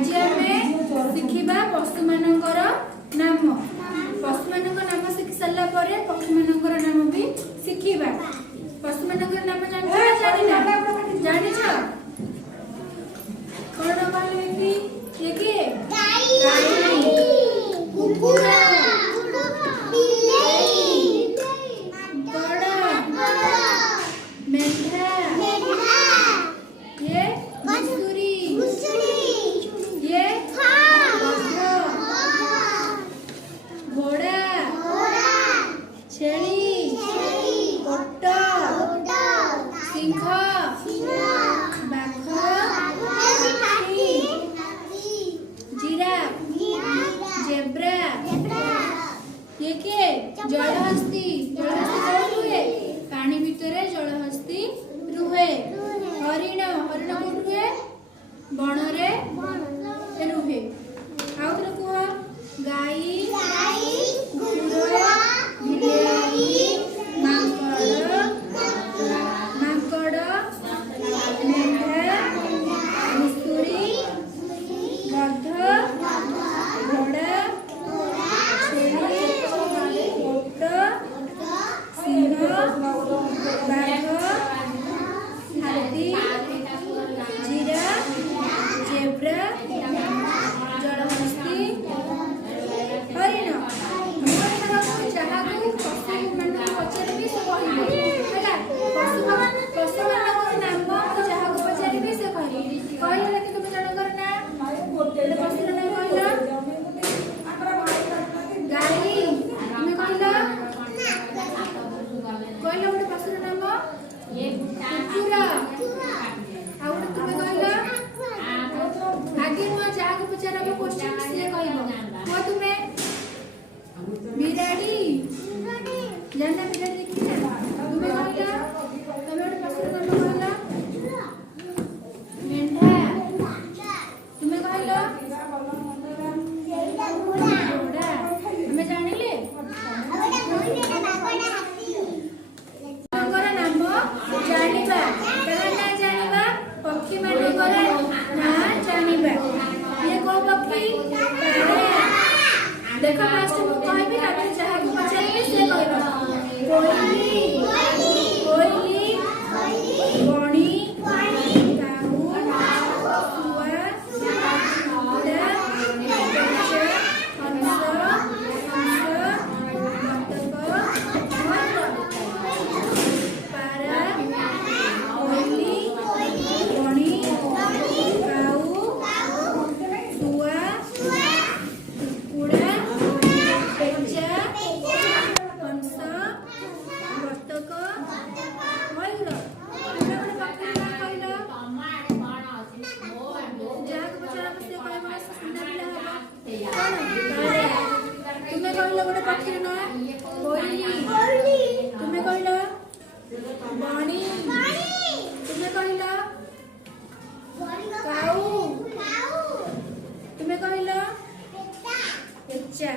आज आम शिखा पशु मानकर नाम। पशु मान नाम शिखि सारा पर पक्षी मान नाम भी शिखा। पशु मान नाम जान कौन कहले ये किए कुकुर मेढा ये घुसुरी ये घोड़ा छेली ओट सिंह जेब्रा ये के जलहस्ती। जलहस्ती रुहे पानी भितर जलहस्ती रुहे। हरिण हरिण को रुहे बण रे रुहे। आउ थे कह गाई कुकुर बिलाई माकड़ मेढा घुसुरी गध घोड़ा छेली ओट सिंह बाघ हाथी जिराफ जेब्रा जलहस्ती हरिण। जहाँ पशु मान पचारि से कह पशु मान नाम जहाँ पचारि से कह कि तुम जनकर ना पशुर नाम गाई तुम्हें कहल गोटे पशुर नाम कुकुर आ तुम्हें कहल आगे नुआ जहाँ पचार क्वेश्चन सी कह तुम्हें बिराड़ी जाना बिराड़ी देखी ना तुम्हें कहल तुम्हें गोटे पशुर नाम कहल मेढा तुम्हें कहल घोड़ा हमें जानिले नाम जानिबा ना जानिबा पक्षी मानकर ना जानिबा। ये को पक्षी देखो फास्ट मु कहबी तापर जहा को पचारिबे से कहबा कोइली कोइली बणी काऊ सुआ उड़ा तुम्हें कहल गोटे पक्षी ना कोइली तुम्हें कहल बणी तुम्हें कहल काऊ तुम्हें कहल पेचा।